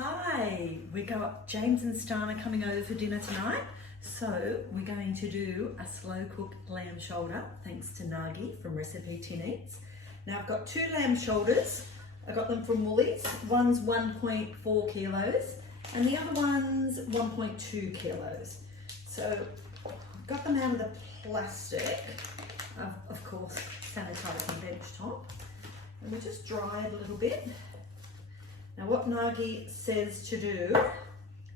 Hi, we got James and Stana coming over for dinner tonight. So we're going to do a slow cooked lamb shoulder, thanks to Nagi from Recipe Tin Eats. Now I've got two lamb shoulders. I got them from Woolies. One's 1.4 kilos and the other one's 1.2 kilos. So I've got them out of the plastic, of course, sanitizer and bench top. And we just dry it a little bit. Now what Nagi says to do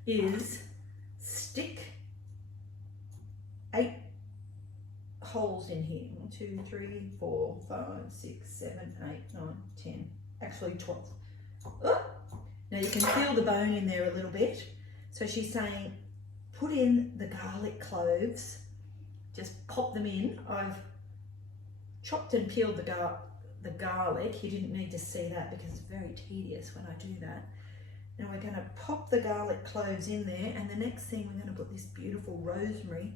is stick 8 holes in here. 1, 2, 3, 4, 5, 6, 7, 8, 9, 10, actually 12. Oh! Now you can feel the bone in there a little bit. So she's saying, put in the garlic cloves, just pop them in. I've chopped and peeled the garlic. You didn't need to see that because it's very tedious when I do that. Now we're going to pop the garlic cloves in there, and the next thing we're going to put this beautiful rosemary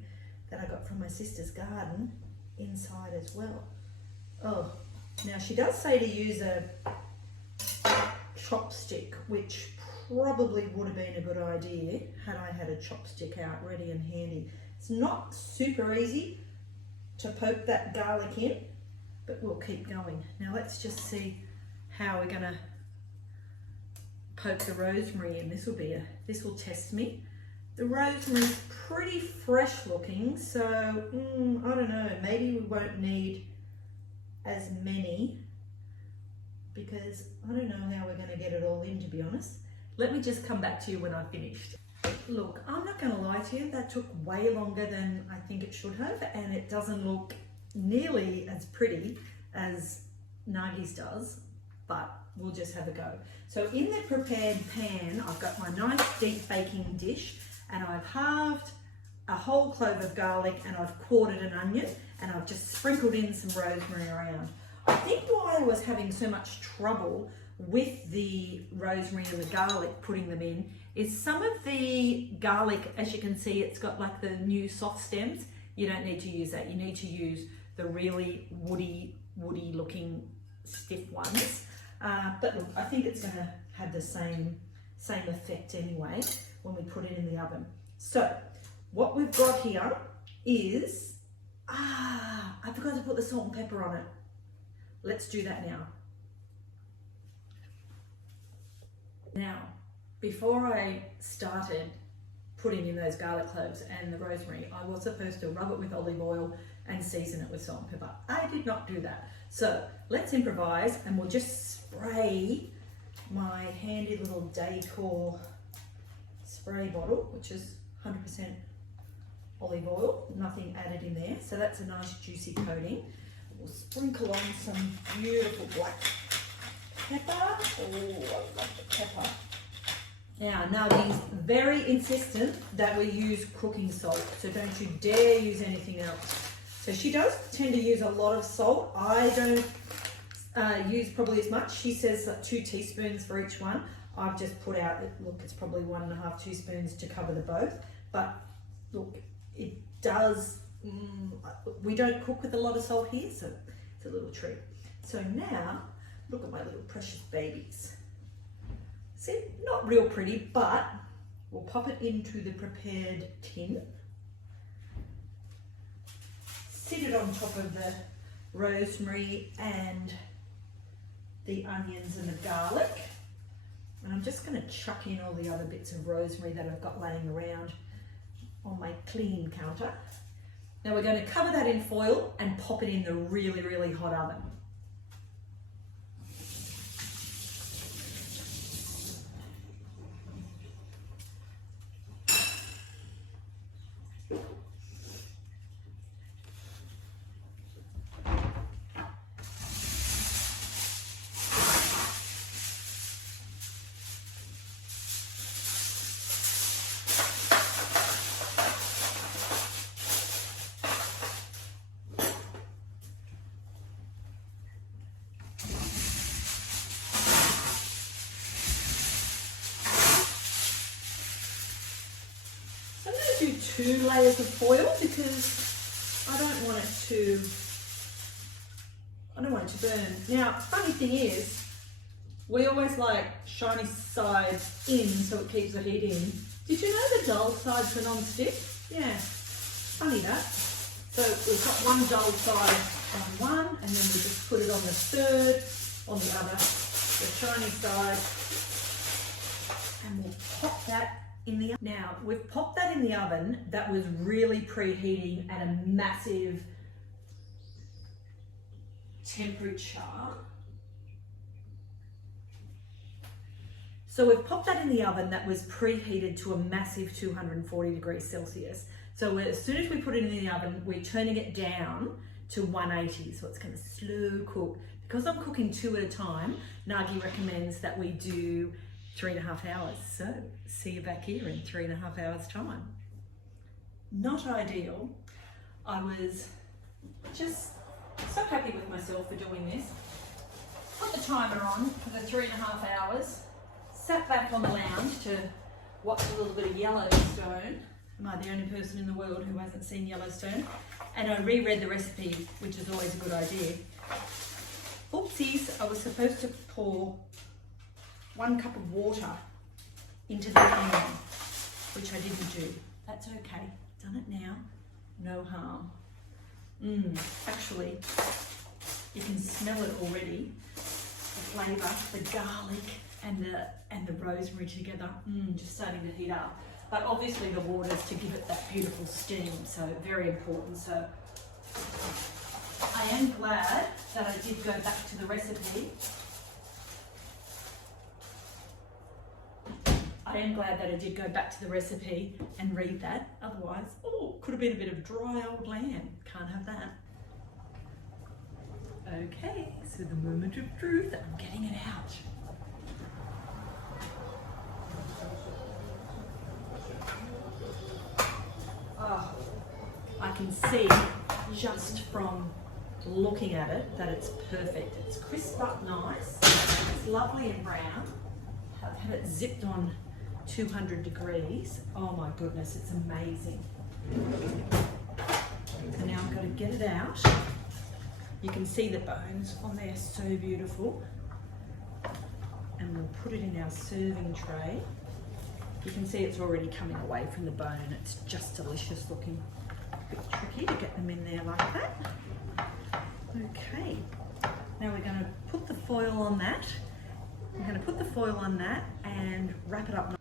that I got from my sister's garden inside as well. Oh, now she does say to use a chopstick, which probably would have been a good idea had I had a chopstick out ready and handy. It's not super easy to poke that garlic in, but we'll keep going. Now let's just see how we're gonna poke the rosemary in. This will test me. The rosemary's pretty fresh looking, so I don't know, maybe we won't need as many because I don't know how we're gonna get it all in, to be honest. Let me just come back to you when I've finished. Look, I'm not gonna lie to you, that took way longer than I think it should have, and it doesn't look nearly as pretty as Nagi's does, but we'll just have a go. So in the prepared pan, I've got my nice deep baking dish, and I've halved a whole clove of garlic, and I've quartered an onion, and I've just sprinkled in some rosemary around. I think why I was having so much trouble with the rosemary and the garlic, putting them in, is some of the garlic, as you can see, it's got like the new soft stems. You don't need to use that. You need to use the really woody looking stiff ones. But look, I think it's gonna have the same effect anyway when we put it in the oven. So what we've got here is, I forgot to put the salt and pepper on it. Let's do that now. Now, before I started putting in those garlic cloves and the rosemary, I was supposed to rub it with olive oil and season it with salt and pepper. I did not do that. So let's improvise, and we'll just spray my handy little Decor spray bottle, which is 100% olive oil, nothing added in there. So that's a nice juicy coating. We'll sprinkle on some beautiful black pepper. Oh, I love the pepper. Now, Nagi's very insistent that we use cooking salt, so don't you dare use anything else. So she does tend to use a lot of salt. I don't use probably as much. She says 2 teaspoons for each one. I've just put out, look, it's probably 1.5 teaspoons to cover the both. But look, it does, we don't cook with a lot of salt here, so it's a little treat. So now, look at my little precious babies. See, not real pretty, but we'll pop it into the prepared tin. Sit it on top of the rosemary and the onions and the garlic. And I'm just going to chuck in all the other bits of rosemary that I've got laying around on my clean counter. Now we're going to cover that in foil and pop it in the really, really hot oven. Do 2 layers of foil because I don't want it to burn. Now, funny thing is, We always like shiny side in so it keeps the heat in. Did you know the dull side's a non-stick? Yeah, funny that. So we've got one dull side on one, and then we just put it on the third, on the other, the shiny side, and we'll pop that in the oven. Now, we've popped that in the oven. That was really preheating at a massive temperature. So we've popped that in the oven that was preheated to a massive 240 degrees Celsius. So as soon as we put it in the oven, we're turning it down to 180. So it's going to slow cook. Because I'm cooking 2 at a time, Nagi recommends that we do 3.5 hours. So see you back here in 3.5 hours time. Not ideal. I was just so happy with myself for doing this. Put the timer on for the 3.5 hours. Sat back on the lounge to watch a little bit of Yellowstone. Am I the only person in the world who hasn't seen Yellowstone? And I reread the recipe, which is always a good idea. Oopsies, I was supposed to pour 1 cup of water into the pan, which I didn't do. That's okay, done it now, no harm. Actually, you can smell it already. The flavour, the garlic, and the rosemary together, just starting to heat up. But obviously the water's to give it that beautiful steam, so very important. So I am glad that I did go back to the recipe. And read that. Otherwise, could have been a bit of dry old lamb. Can't have that. Okay, so the moment of truth, I'm getting it out. Oh, I can see just from looking at it that it's perfect. It's crisp up nice, it's lovely and brown. I've had it zipped on 200 degrees. Oh my goodness, it's amazing. So now I'm going to get it out. You can see the bones on there, so beautiful. And we'll put it in our serving tray. You can see it's already coming away from the bone. It's just delicious looking. A bit tricky to get them in there like that. Okay, now we're going to put the foil on that. I'm going to put the foil on that and wrap it up